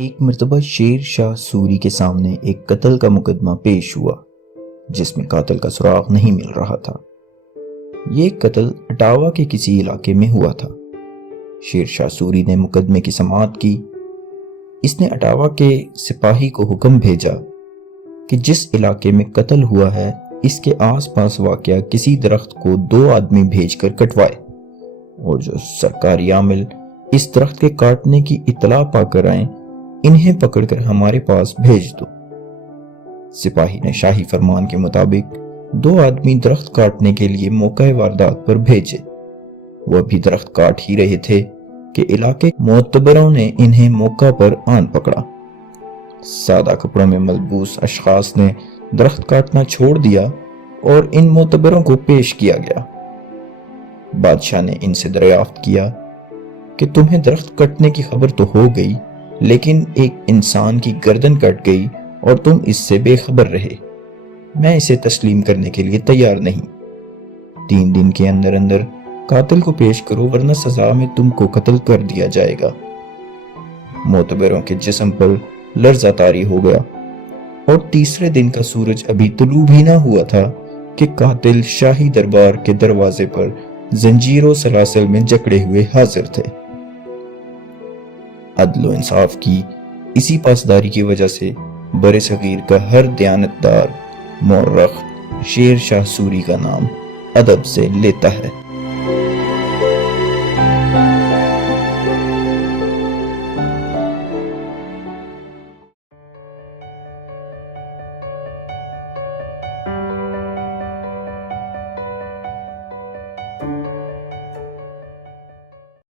ایک مرتبہ شیر شاہ سوری کے سامنے ایک قتل کا مقدمہ پیش ہوا جس میں قاتل کا سراغ نہیں مل رہا تھا۔ یہ قتل اٹاوا کے کسی علاقے میں ہوا تھا۔ شیر شاہ سوری نے مقدمے کی سماعت کی۔ اس نے اٹاوا کے سپاہی کو حکم بھیجا کہ جس علاقے میں قتل ہوا ہے اس کے آس پاس واقع کسی درخت کو 2 آدمی بھیج کر کٹوائے، اور جو سرکاری عامل اس درخت کے کاٹنے کی اطلاع پا کر آئیں انہیں پکڑ کر ہمارے پاس بھیج دو۔ سپاہی نے شاہی فرمان کے مطابق 2 آدمی درخت کاٹنے کے لیے موقع واردات پر بھیجے۔ وہ ابھی درخت کاٹ ہی رہے تھے کہ علاقے معتبروں نے انہیں موقع پر آن پکڑا۔ سادہ کپڑوں میں ملبوس اشخاص نے درخت کاٹنا چھوڑ دیا اور ان معتبروں کو پیش کیا گیا۔ بادشاہ نے ان سے دریافت کیا کہ تمہیں درخت کٹنے کی خبر تو ہو گئی، لیکن ایک انسان کی گردن کٹ گئی اور تم اس سے بے خبر رہے۔ میں اسے تسلیم کرنے کے لیے تیار نہیں۔ 3 دن کے اندر اندر قاتل کو پیش کرو، ورنہ سزا میں تم کو قتل کر دیا جائے گا۔ معتبروں کے جسم پر لرزہ طاری ہو گیا، اور تیسرے دن کا سورج ابھی طلوع بھی نہ ہوا تھا کہ قاتل شاہی دربار کے دروازے پر زنجیر و سلاسل میں جکڑے ہوئے حاضر تھے۔ عدل و انصاف کی اسی پاسداری کی وجہ سے بر صغیر کا ہر دیانتدار مورخ شیر شاہ سوری کا نام ادب سے لیتا ہے۔